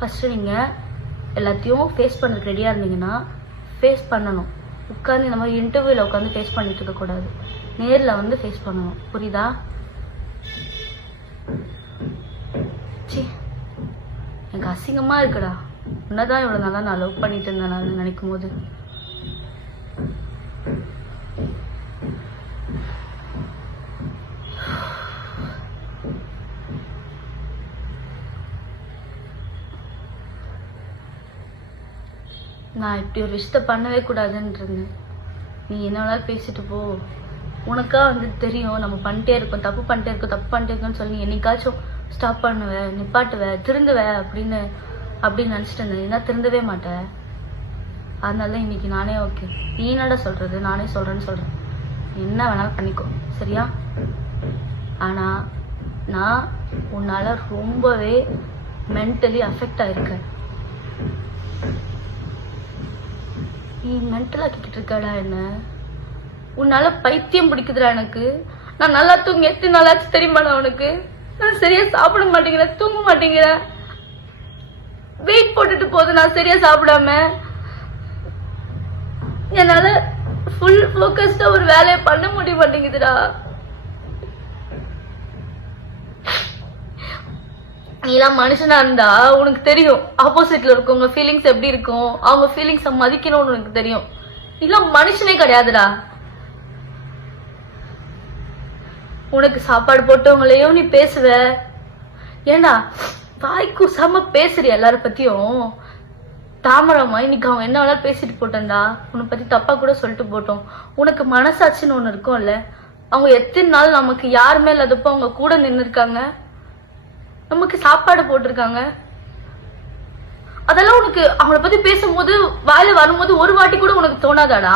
First நீங்கள் எல்லாத்தையும் face பண்ணுறதுக்கு ரெடியாக இருந்தீங்கன்னா ஃபேஸ் பண்ணணும். உட்காந்து இந்த மாதிரி இன்டர்வியூவில் உட்காந்து ஃபேஸ் பண்ணிட்டு இருக்கக்கூடாது. நேரில் வந்து ஃபேஸ் பண்ணணும். புரியுதா? சி, எனக்கு அசிங்கமாக இருக்குடா. உன்னதான் இவ்வளோ நல்லா நான் லவ் பண்ணிட்டு இருந்தேன் நான் நினைக்கும் போது. நான் இப்படி ஒரு விஷயத்த பண்ணவே கூடாதுன்னு இருந்தேன். நீ என்ன வேணாலும் பேசிட்டு போ, உனக்கா வந்து தெரியும் நம்ம பண்ணிட்டே இருக்கோம், தப்பு பண்ணிட்டே இருக்கோம்னு சொல்லி என்னைக்காச்சும் ஸ்டாப் பண்ணுவேன், நிப்பாட்டுவேன், திருந்துவேன் அப்படின்னு நினச்சிட்டு இருந்தேன். ஏன்னா திருந்தவே மாட்டேன். அதனால தான் இன்னைக்கு நானே ஓகே, நீ என்னடா சொல்றது, நானே சொல்றேன்னு சொல்றேன். என்ன வேணாலும் பண்ணிக்கோ, சரியா? ஆனா நான் உன்னால ரொம்பவே மென்டலி அஃபெக்ட் ஆயிருக்கேன். நீ மென்டலா கிட்ட இருக்கடா. என்ன உன்னால பைத்தியம் பிடிக்குதுடா எனக்கு. நான் நல்லா தூங்க எத்தனை நாளாச்சு தெரியுமாடா உனக்கு? நான் சரியா சாப்பிட மாட்டேங்கிறேன், தூங்க மாட்டேங்கிறேன், வெயிட் போட்டுட்டு போகுது நான் சரியா சாப்பிடாம. என்னால ஃபுல் ஃபோக்கஸ்டா ஒரு வேலையை பண்ண முடிய மாட்டேங்குதுடா. நீலாம் மனுஷனா இருந்தா உனக்கு தெரியும் ஆப்போசிட்ல இருக்கவங்க ஃபீலிங்ஸ் எப்படி இருக்கும், அவங்க ஃபீலிங்ஸ மதிக்கணும்னு உனக்கு தெரியும். நீலாம் மனுஷனே கிடையாதுடா. உனக்கு சாப்பாடு போட்டவங்களையும் நீ பேசுவ. ஏண்டா வாய்க்கு சம பேசுறிய எல்லார பத்தியும். தாமரமா இன்னைக்கு அவங்க என்ன வேணாலும் பேசிட்டு போட்டேன்டா, உன்னை பத்தி தப்பா கூட சொல்லிட்டு போட்டோம். உனக்கு மனசாட்சின்னு ஒண்ணு இருக்கும்ல. அவங்க எத்தனை நாள் நமக்கு யாருமே இல்லாதப்போ அவங்க கூட நின்று இருக்காங்க, நமக்கு சாப்பாடு போட்டிருக்காங்க. அதெல்லாம் உனக்கு அவங்கள பத்தி பேசும்போது வாயில வரும்போது ஒரு வாட்டி கூட உனக்கு தோணாதாடா?